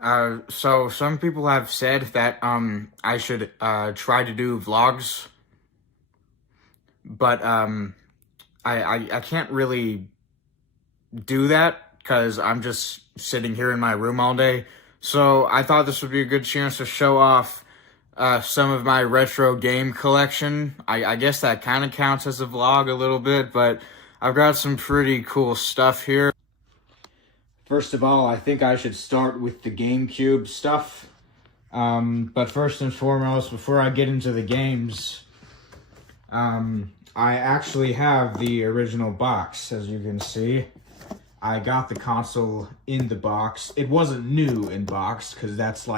So some people have said that I should try to do vlogs, but I can't really do that because I'm just sitting here in my room all day. So I thought this would be a good chance to show off some of my retro game collection. I guess that kind of counts as a vlog a little bit, but I've got some pretty cool stuff here. First of all, I think I should start with the GameCube stuff. But first and foremost, before I get into the games, I actually have the original box, as you can see. I got the console in the box. It wasn't new in box, because that's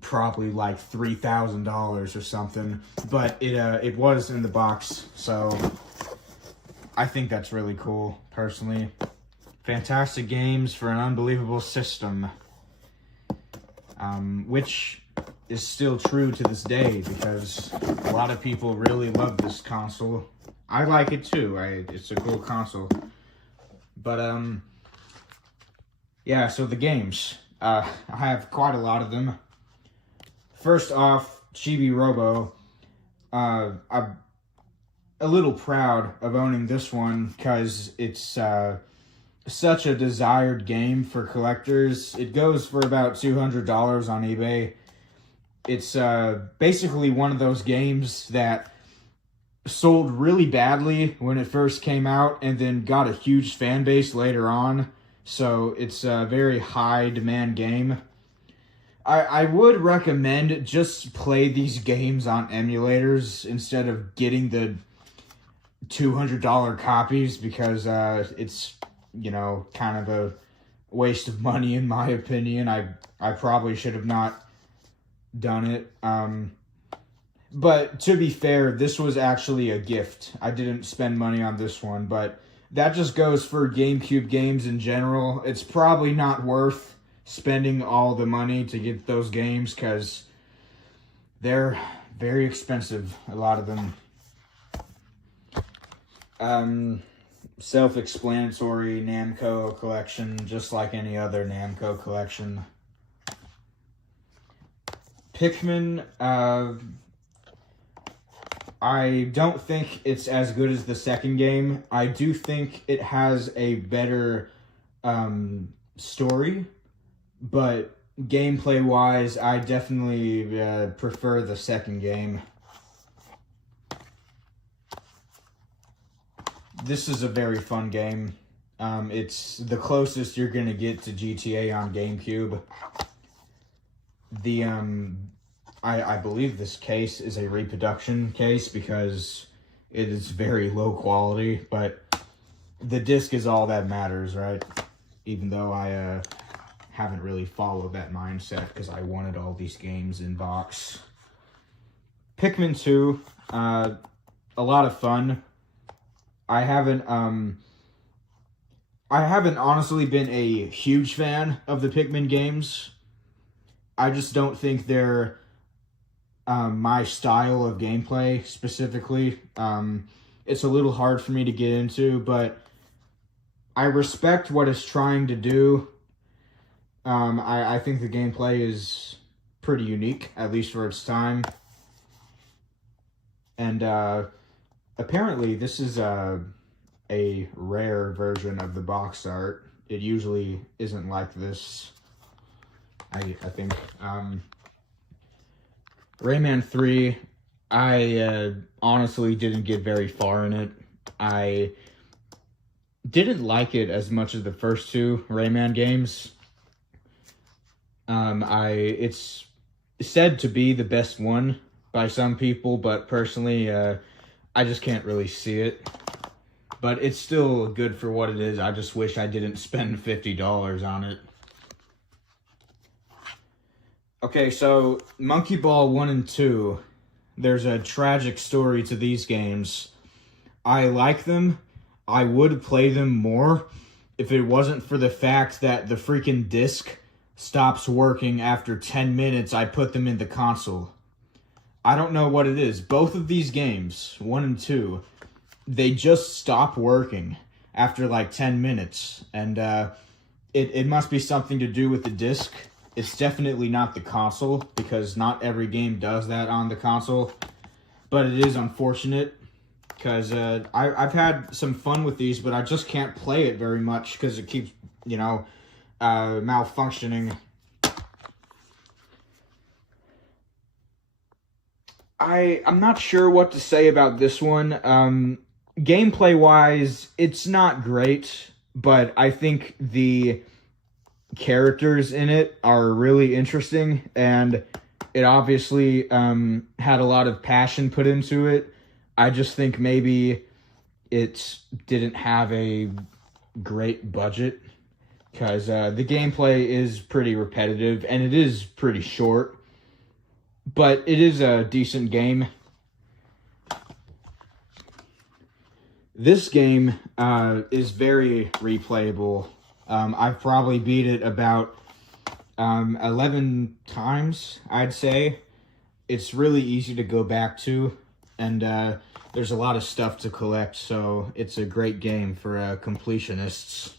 probably like $3,000 or something. But it was in the box, so I think that's really cool, personally. Fantastic games for an unbelievable system. Which is still true to this day because a lot of people really love this console. I like it too. It's a cool console. But yeah. So the games. I have quite a lot of them. First off, Chibi Robo. I'm a little proud of owning this one because it's such a desired game for collectors. It goes for about $200 on eBay. It's basically one of those games that sold really badly when it first came out and then got a huge fan base later on. So it's a very high demand game. I would recommend just play these games on emulators instead of getting the $200 copies because it's, kind of a waste of money in my opinion. I probably should have not done it. But to be fair, this was actually a gift. I didn't spend money on this one, but that just goes for GameCube games in general. It's probably not worth spending all the money to get those games because they're very expensive, a lot of them. Self-explanatory Namco collection, just like any other Namco collection. Pikmin, I don't think it's as good as the second game. I do think it has a better story, but gameplay-wise, I definitely prefer the second game. This is a very fun game. It's the closest you're going to get to GTA on GameCube. I believe this case is a reproduction case because it is very low quality, but the disc is all that matters, right? Even though I haven't really followed that mindset because I wanted all these games in box. Pikmin 2, a lot of fun. I haven't honestly been a huge fan of the Pikmin games. I just don't think they're my style of gameplay specifically. It's a little hard for me to get into, but I respect what it's trying to do. I think the gameplay is pretty unique, at least for its time. And apparently, this is a rare version of the box art. It usually isn't like this, I think. Rayman 3, I honestly didn't get very far in it. I didn't like it as much as the first two Rayman games. It's said to be the best one by some people, but personally, I just can't really see it. But it's still good for what it is. I just wish I didn't spend $50 on it. Okay, so Monkey Ball 1 and 2, there's a tragic story to these games. I like them. I would play them more if it wasn't for the fact that the freaking disc stops working after 10 minutes I put them in the console. I don't know what it is. Both of these games, 1 and 2, they just stop working after like 10 minutes. And it must be something to do with the disc. It's definitely not the console, because not every game does that on the console. But it is unfortunate, because I've had some fun with these, but I just can't play it very much because it keeps, malfunctioning. I'm not sure what to say about this one. Gameplay-wise, it's not great, but I think the characters in it are really interesting, and it obviously had a lot of passion put into it. I just think maybe it didn't have a great budget, because the gameplay is pretty repetitive, and it is pretty short, but it is a decent game. This game is very replayable. I've probably beat it about 11 times, I'd say. It's really easy to go back to, and there's a lot of stuff to collect, so it's a great game for completionists.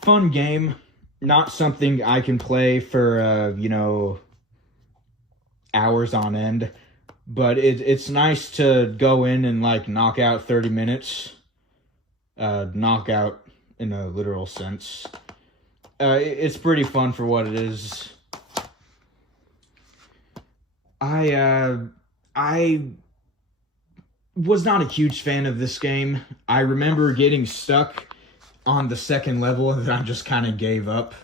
Fun game, not something I can play for, hours on end. But it's nice to go in and, knock out 30 minutes. Knock out in a literal sense. It's pretty fun for what it is. I was not a huge fan of this game. I remember getting stuck on the second level and I just kind of gave up.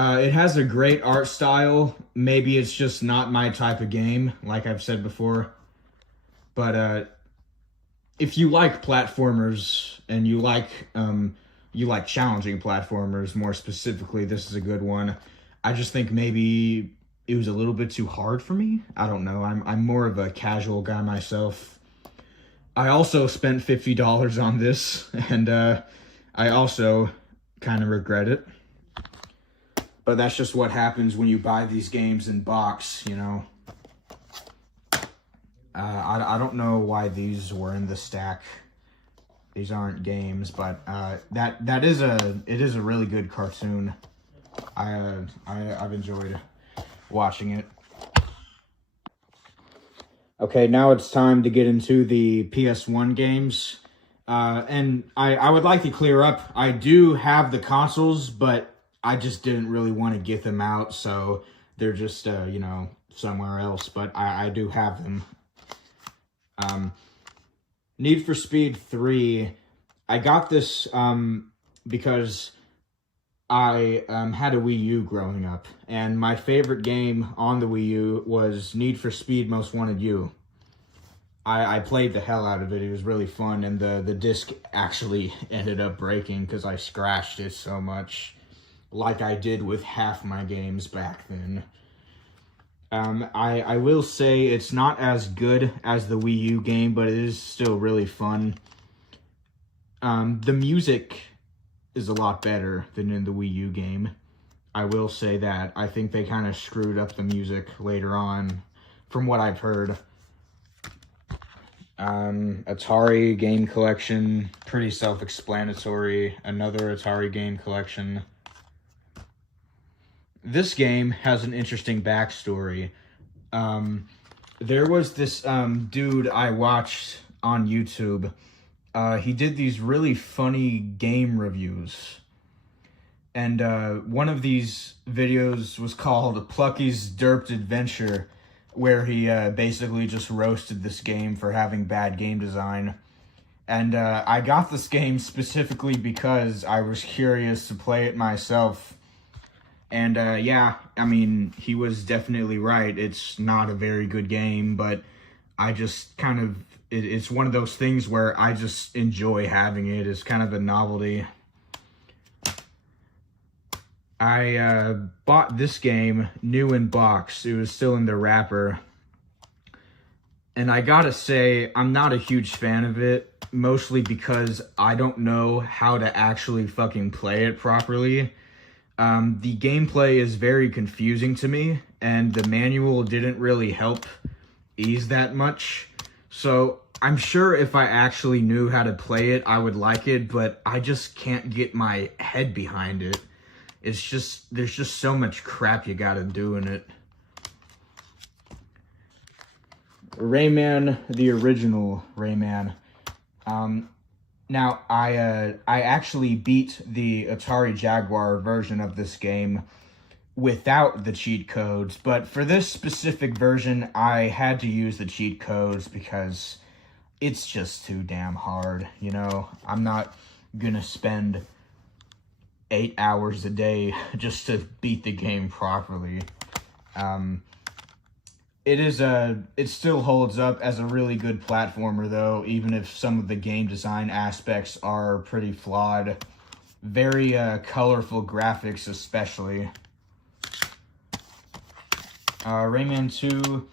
It has a great art style. Maybe it's just not my type of game, like I've said before. But if you like platformers and you like challenging platformers more specifically, this is a good one. I just think maybe it was a little bit too hard for me. I don't know. I'm more of a casual guy myself. I also spent $50 on this, and I also kind of regret it. But that's just what happens when you buy these games in box, I don't know why these were in the stack. These aren't games, but it is a really good cartoon. I've enjoyed watching it. Okay, now it's time to get into the PS1 games. And I would like to clear up, I do have the consoles, but I just didn't really want to get them out, so they're just, somewhere else, but I do have them. Need for Speed 3, I got this because I had a Wii U growing up, and my favorite game on the Wii U was Need for Speed Most Wanted U. I played the hell out of it. It was really fun, and the disc actually ended up breaking because I scratched it so much, like I did with half my games back then. I will say it's not as good as the Wii U game, but it is still really fun. The music is a lot better than in the Wii U game. I will say that. I think they kind of screwed up the music later on, from what I've heard. Atari game collection, pretty self-explanatory. Another Atari game collection. This game has an interesting backstory. There was this dude I watched on YouTube. He did these really funny game reviews. And one of these videos was called Plucky's Derped Adventure, where he basically just roasted this game for having bad game design. And I got this game specifically because I was curious to play it myself. And yeah, I mean, he was definitely right. It's not a very good game, but I just kind of, it's one of those things where I just enjoy having it. It's kind of a novelty. I bought this game new in box. It was still in the wrapper. And I gotta say, I'm not a huge fan of it, mostly because I don't know how to actually fucking play it properly. The gameplay is very confusing to me, and the manual didn't really help ease that much. So I'm sure if I actually knew how to play it, I would like it, but I just can't get my head behind it. It's just, there's just so much crap you gotta do in it. Rayman, the original Rayman. Now, I actually beat the Atari Jaguar version of this game without the cheat codes, but for this specific version, I had to use the cheat codes because it's just too damn hard, you know? I'm not gonna spend 8 hours a day just to beat the game properly. It still holds up as a really good platformer though, even if some of the game design aspects are pretty flawed. Very colorful graphics especially. Rayman 2,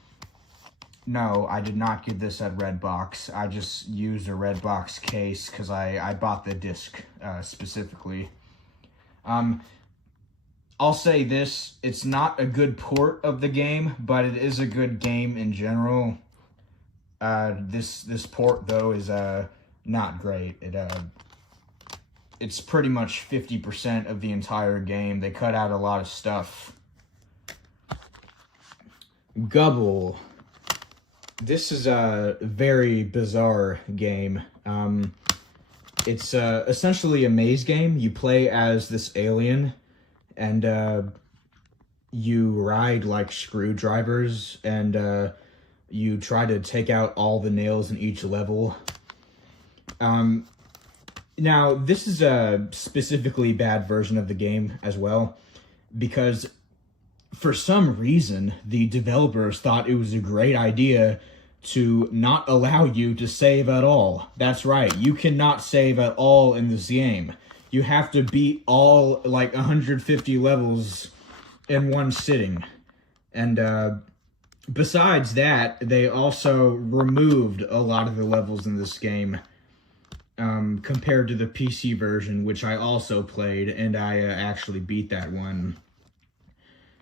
no, I did not get this at Redbox. I just used a Redbox case because I bought the disc specifically. I'll say this, it's not a good port of the game, but it is a good game in general. This port, though, is not great. It's pretty much 50% of the entire game. They cut out a lot of stuff. Gubble. This is a very bizarre game. It's essentially a maze game. You play as this alien, and you ride like screwdrivers, and you try to take out all the nails in each level. Now, this is a specifically bad version of the game as well, because for some reason, the developers thought it was a great idea to not allow you to save at all. That's right, you cannot save at all in this game. You have to beat all, like, 150 levels in one sitting. And, besides that, they also removed a lot of the levels in this game, compared to the PC version, which I also played, and I actually beat that one.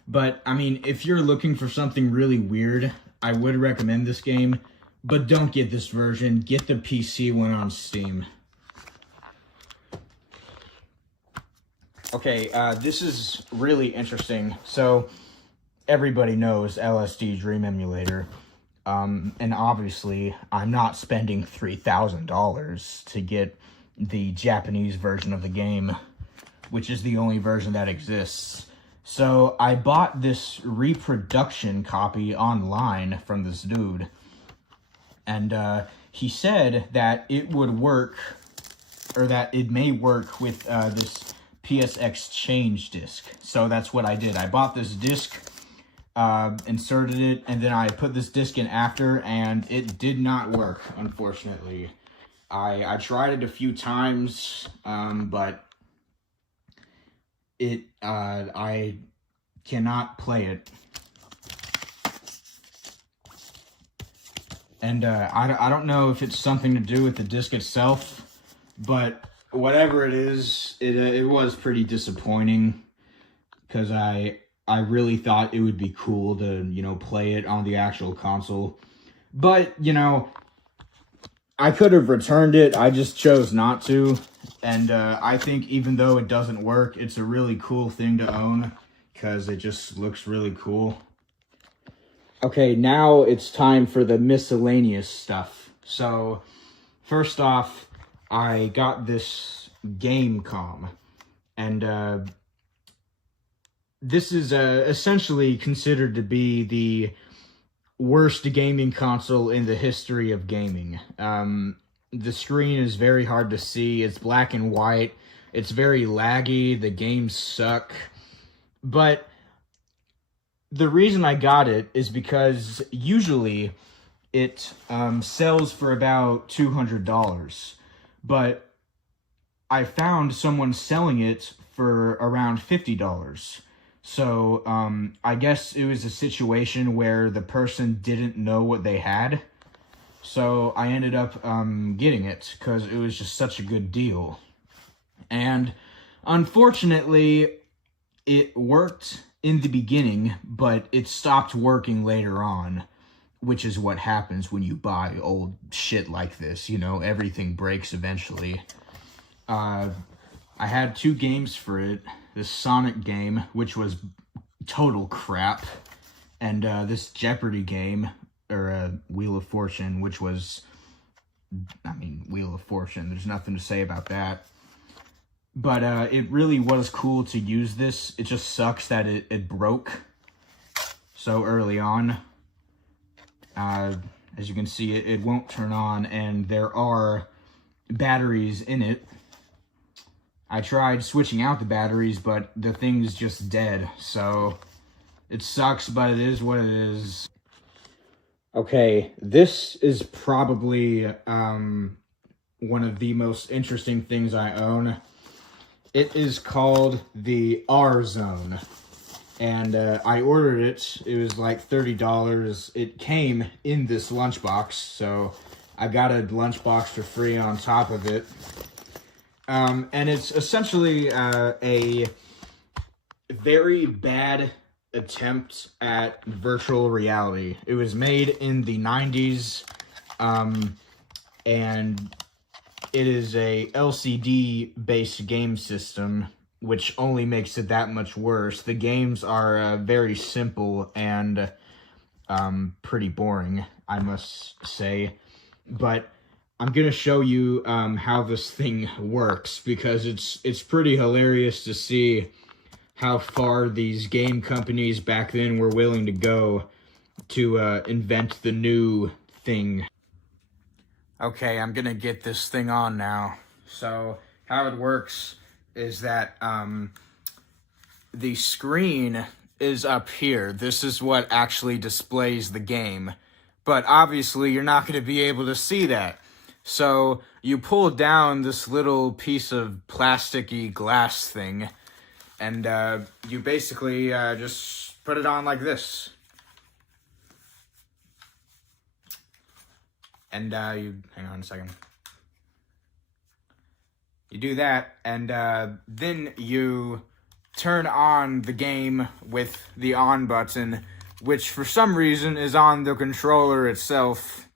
But, I mean, if you're looking for something really weird, I would recommend this game, but don't get this version. Get the PC one on Steam. Okay, this is really interesting. So, everybody knows LSD Dream Emulator. And obviously, I'm not spending $3,000 to get the Japanese version of the game, which is the only version that exists. So I bought this reproduction copy online from this dude, and he said that it would work, or that it may work with this PSX change disc. So that's what I did. I bought this disc, inserted it, and then I put this disc in after, and it did not work, unfortunately. I tried it a few times, but I cannot play it. And I don't know if it's something to do with the disc itself, but whatever it is, it was pretty disappointing, because I really thought it would be cool to, you know, play it on the actual console. But, you know, I could have returned it, I just chose not to. And I think even though it doesn't work, it's a really cool thing to own, because it just looks really cool. Okay, now it's time for the miscellaneous stuff. So, first off, I got this Gamecom, and this is essentially considered to be the worst gaming console in the history of gaming. The screen is very hard to see, it's black and white, it's very laggy, the games suck, but the reason I got it is because usually it sells for about $200, but I found someone selling it for around $50. So I guess it was a situation where the person didn't know what they had. So I ended up getting it because it was just such a good deal. And unfortunately, it worked in the beginning, but it stopped working later on, which is what happens when you buy old shit like this. You know, everything breaks eventually. I had 2 games for it. This Sonic game, which was total crap, and this Jeopardy game, or Wheel of Fortune, which was, I mean, Wheel of Fortune, there's nothing to say about that. But it really was cool to use this. It just sucks that it broke so early on. As you can see, it won't turn on, and there are batteries in it. I tried switching out the batteries, but the thing's just dead, so it sucks, but it is what it is. Okay, this is probably one of the most interesting things I own. It is called the R-Zone, and I ordered it. It was like $30. It came in this lunchbox, so I got a lunchbox for free on top of it. And it's essentially a very bad attempt at virtual reality. It was made in the 90s, and it is a LCD-based game system, which only makes it that much worse. The games are very simple and pretty boring, I must say. But I'm going to show you how this thing works, because it's pretty hilarious to see how far these game companies back then were willing to go to invent the new thing. Okay, I'm going to get this thing on now. So how it works is that the screen is up here. This is what actually displays the game. But obviously you're not going to be able to see that. So you pull down this little piece of plasticky glass thing, and you basically just put it on like this. And you, hang on a second. You do that, and then you turn on the game with the on button, which for some reason is on the controller itself.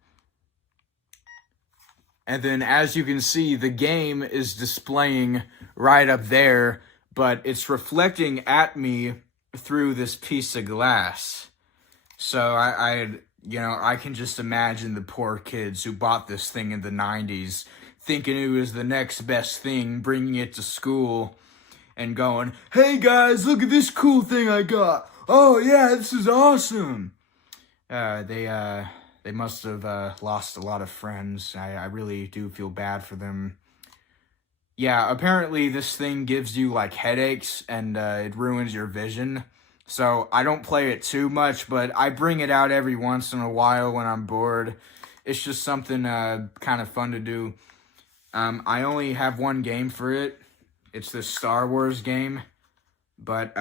And then, as you can see, the game is displaying right up there, but it's reflecting at me through this piece of glass. So I can just imagine the poor kids who bought this thing in the 90s thinking it was the next best thing, bringing it to school and going, "Hey guys, look at this cool thing I got. Oh yeah, this is awesome." They must have lost a lot of friends. I really do feel bad for them. Yeah, apparently this thing gives you like headaches, and it ruins your vision. So I don't play it too much, but I bring it out every once in a while when I'm bored. It's just something kind of fun to do. I only have one game for it. It's this Star Wars game. But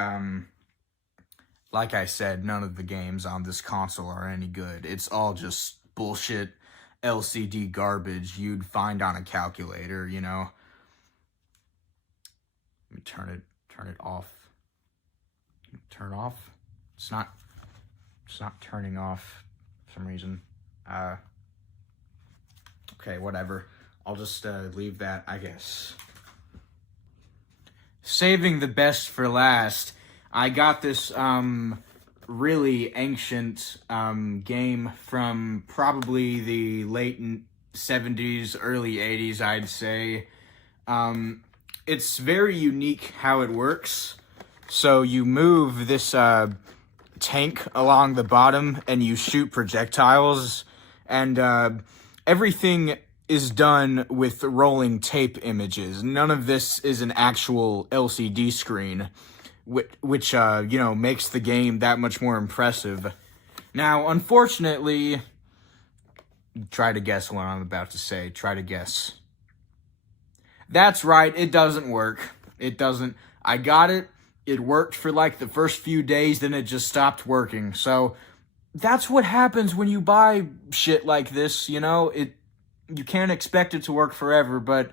like I said, none of the games on this console are any good. It's all just bullshit LCD garbage you'd find on a calculator, you know. Let me turn it off. Turn off? It's not turning off for some reason. Okay, whatever. I'll just leave that, I guess. Saving the best for last, I got this really ancient game from probably the late 70s, early 80s, I'd say. It's very unique how it works. So you move this tank along the bottom and you shoot projectiles, and everything is done with rolling tape images. None of this is an actual LCD screen, which makes the game that much more impressive. Now, unfortunately, try to guess what I'm about to say. Try to guess. That's right, it doesn't work. It doesn't. I got it. It worked for like the first few days, then it just stopped working. So that's what happens when you buy shit like this, you know? You can't expect it to work forever, but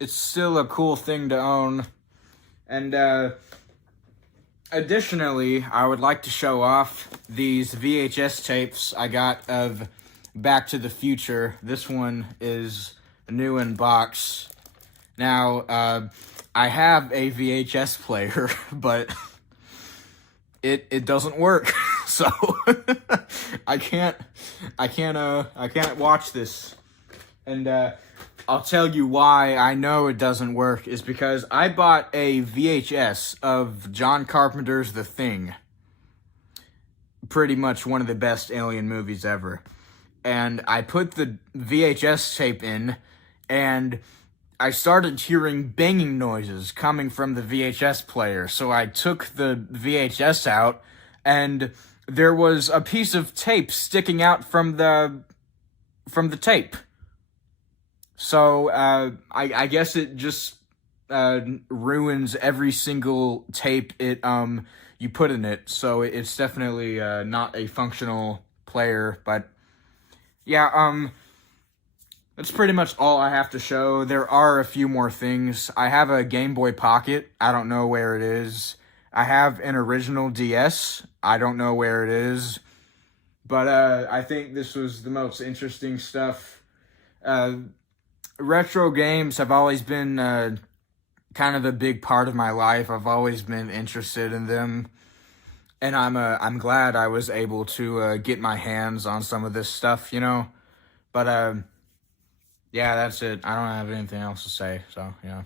it's still a cool thing to own. And Additionally, I would like to show off these VHS tapes I got of Back to the Future. This one is new in box. Now, I have a VHS player, but it doesn't work. So I can't watch this. And I'll tell you why I know it doesn't work is because I bought a VHS of John Carpenter's The Thing. Pretty much one of the best alien movies ever. And I put the VHS tape in, and I started hearing banging noises coming from the VHS player. So I took the VHS out, and there was a piece of tape sticking out from the tape. So I guess it just ruins every single tape you put in it. So it's definitely not a functional player. But yeah, that's pretty much all I have to show. There are a few more things. I have a Game Boy Pocket. I don't know where it is. I have an original DS. I don't know where it is. But I think this was the most interesting stuff. Retro games have always been kind of a big part of my life. I've always been interested in them. And I'm glad I was able to get my hands on some of this stuff, you know. But yeah, that's it. I don't have anything else to say, so yeah.